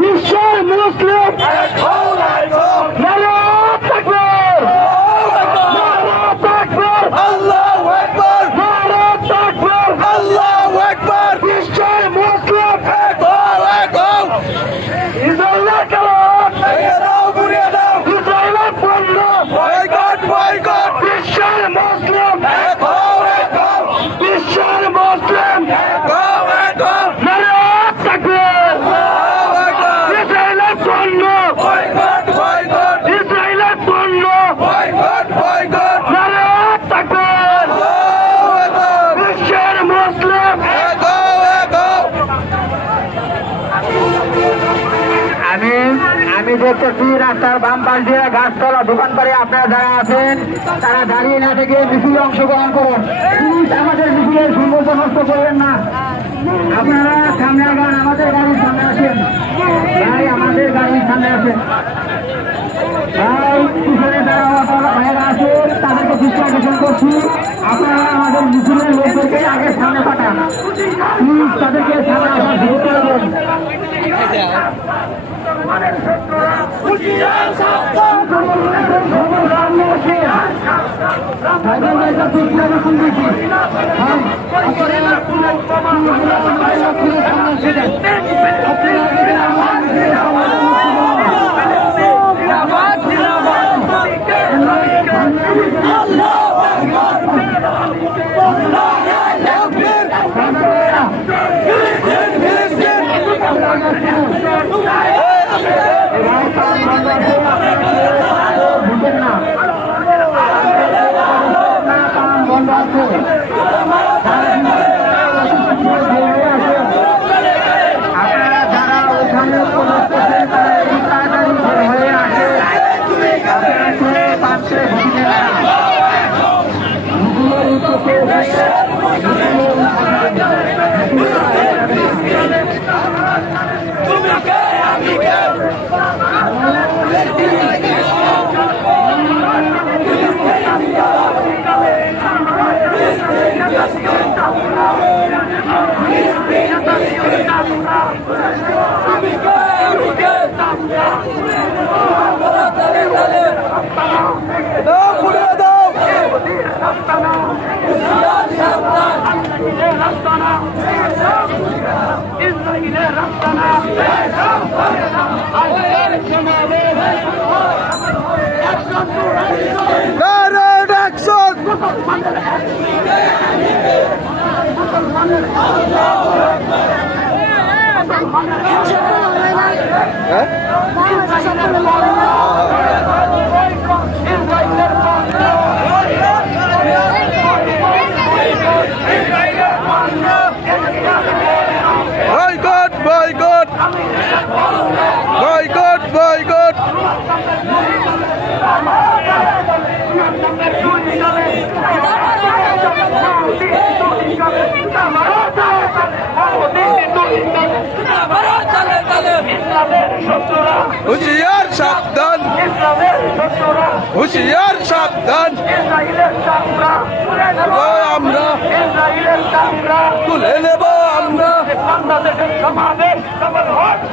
বিশ্বের মুসলিম দেখতেছি রাস্তার বাম পাশ দিয়ে গাছতলা দোকান পারে আপনারা যারা আছেন তারা দাঁড়িয়ে না থেকে মিছিলে অংশগ্রহণ করুন। প্লিজ আমাদের মিছিলের সৌন্দর্য নষ্ট করবেন না। আপনারা সামনে আগান, আমাদের গাড়ির সামনে আসেন ভাই, আমাদের গাড়ির সামনে আসেন ভাই। পিছনে যারা ভাইয়েরা আছেন তাদেরকে দৃষ্টি আকর্ষণ করছি, আপনারা আমাদের মিছিলের লোকদেরকে আগে সামনে পাঠান। প্লিজ তাদেরকে সামনে আসার সুযোগ করে দেন। আপনারা যারা ওখানে হয়ে আসে হুঁশিয়ার সাবধান, হুঁশিয়ার সাবধান, আমরা তুলে নেব আমরা।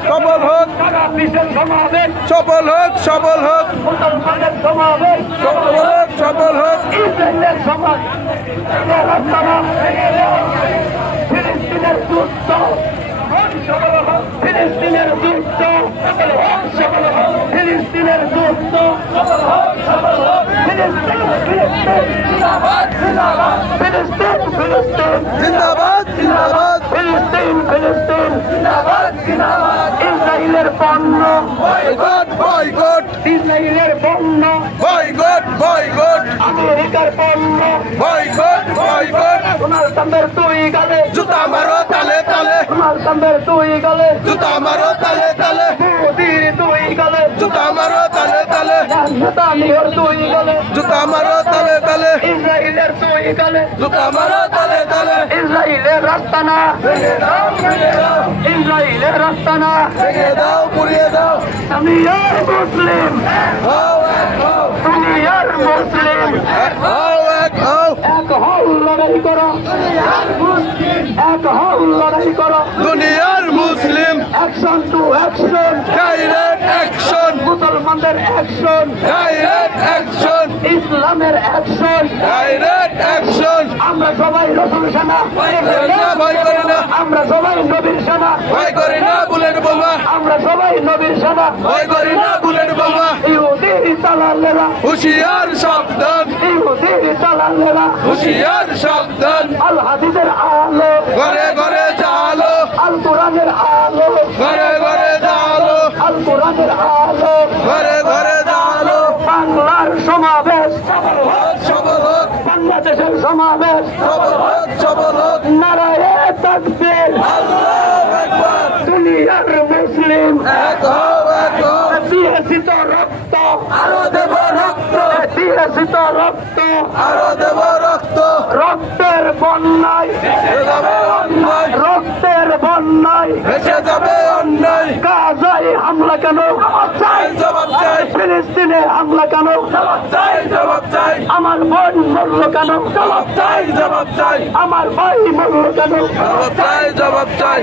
সফল হোক, সফল হোক, সফল হোক, সফল হোক, সফল হোক। ফিলিস্তিনের যুদ্ধ, ফিলিস্তিনের যুদ্ধ, ফিলিস্তিনের যুদ্ধ, জিন্দাবাদ, জিন্দাবাদ, ফিলিস্তিন, ফিলিস্তিন, ইসরায়েলের পণ্য বয়কট, বয়কট, ইসরায়েলের পণ্য বয়কট, বয়কট, আমেরিকার পণ্য বয়কট, বয়কট। ডোনাল্ড ট্রাম্পের দুই গালে জুতা মারো তালে তালে, ডোনাল্ড ট্রাম্পের দুই গালে জুতা মারো তালে তালে, মোদির দুই গালে জুতা মারো তালে তালে, নেতানিয়াহুর দুই গালে জুতা মারো তালে তালে, ইসরায়েলের দুই গালে জুতা মারো তালে তালে। ইসরায়েলের রাস্তা না, ইসরায়েলের রাস্তা না, ভেঙে দাও, পুড়িয়ে দাও। দুনিয়ার মুসলিম, হও এক হও, দুনিয়ার মুসলিম, এক হও, এক হও। এক হও লড়াই করো, এক হও লড়াই করো। দুনিয়ার মুসলিম, action to action, action, direct action, ইসলামের অ্যাকশন। Direct action. আমরা সবাই রসুল সেনা, ভয় করি না, ভয় করি না, আমরা সবাই নবীর সেনা, ভয় করি না বুলেট বোমা, আমরা সবাই নবীর সেনা। ভয় করি না বুলেট বোমা। ইহুদি দালালেরা, হুশিয়ার সাবধান, ইহুদি দালালেরা, হুশিয়ার সাবধান। আল হাদিসের আলো, ঘরে ঘরে জালো, আল কোরআনের আলো, ঘরে ঘরে জালো, আল কোরআনের আলো। ঘরে ঘরে জালো। বাংলার সমাবেশ, সবল হোক, বাংলাদেশের সমাবেশ, সবল হোক, সবল হোক। নারায়ে তাকবীর। আল্লাহু আকবার। দুনিয়ার মুসলিম এক হও, এক হও। দিয়েছি তো রক্ত, আরো দেব রক্ত, দিয়েছি তো রক্ত, আরো দেব রক্ত। রক্তের বন্যায়, ভেসে যাবে অন্যায়, রক্তের বন্যায়। ভেসে যাবে অন্যায়। গাজায় হামলা কেন? চাই জবাব চাই, ফিলিস্তিনে হামলা কেন? চাই জবাব চাই, আমার বোন মরল কেন? চাই জবাব চাই, আমার ভাই মরল কেন? জবাব চাই, জবাব চাই।